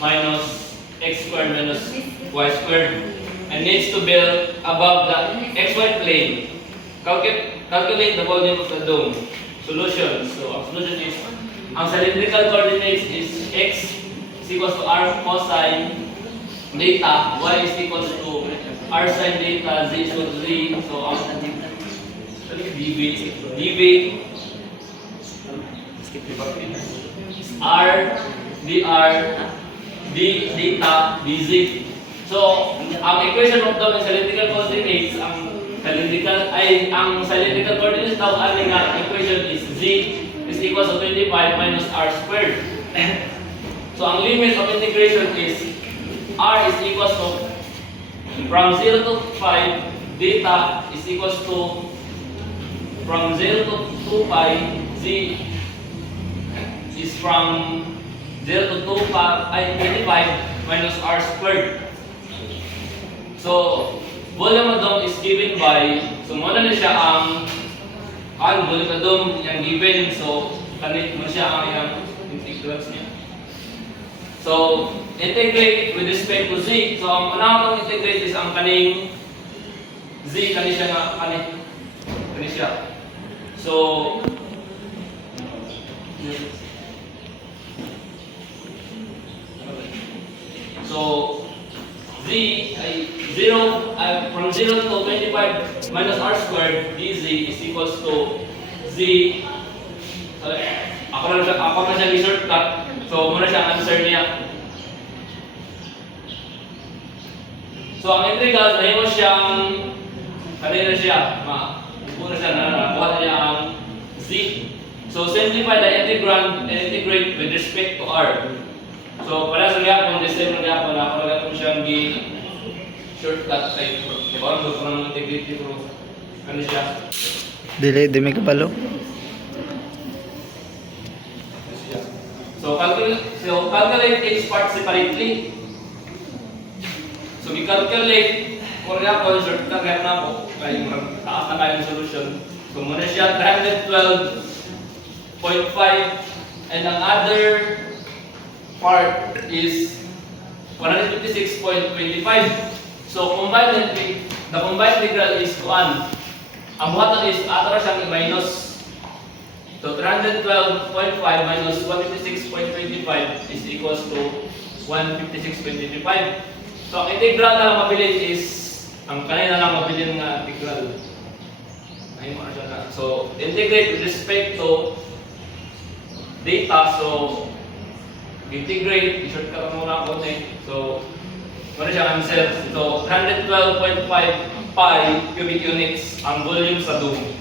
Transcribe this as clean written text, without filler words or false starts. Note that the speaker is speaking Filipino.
minus x squared minus y squared and needs to build above the xy plane. Calculate the volume of the dome. Solution. So ang solution is, ang cylindrical coordinates is x is equals to r cosine theta, y is equals to r sine theta, z is equals to z. So ang dv r dr d theta dz. So ang equation of the cylindrical coordinates, ang cylindrical coordinates daw ang equation is z is equals to 25 minus r squared. So ang limit of integration is r is equals to from 0 to 5 theta is equals to from 0 to 2 pi, z is from 0 to 2 pi, 25 minus r squared. So volume of dome is given by, so muna na siya ang volume of dome yung given, so kanit mo siya ang yung integrals niya. So integrate with respect to z. So ang unang integrate is ang kaning z, kani siya nga, kani siya. So z ay 0 from 0 to 25 minus r squared dz is equals to z. Ako na siya i-shortcut. So muna siya ang answer niya. So ang integral na mo siyang kanina siya muna siya nakuha niya ang z. So simplify the integrand and integrate with respect to r. So para sa gyapon, the same na gyapon, ako na gyapon siyang shortcut type. Diba? Gusto ko ng integrity pero ano siya? Dili, di may kabalo. So calculate each part separately. So we calculate, for example, shortcut gyapon na ako, kaya taas na kayong solution. So muna siya 312.5 and ang other part is 156.25. So the combined integral is 1. Ang buhatan is atras siyang minus. So 312.5 minus 156.25 is equals to 156.25. So ang integral na lang mabilin is ang kanina lang mabilin nga integral. Ay mo siya na. So integrate with respect to data. So integrate, i-shortcut muna ako So ano siya answer? So 112.5 pi cubic units ang volume sa dome.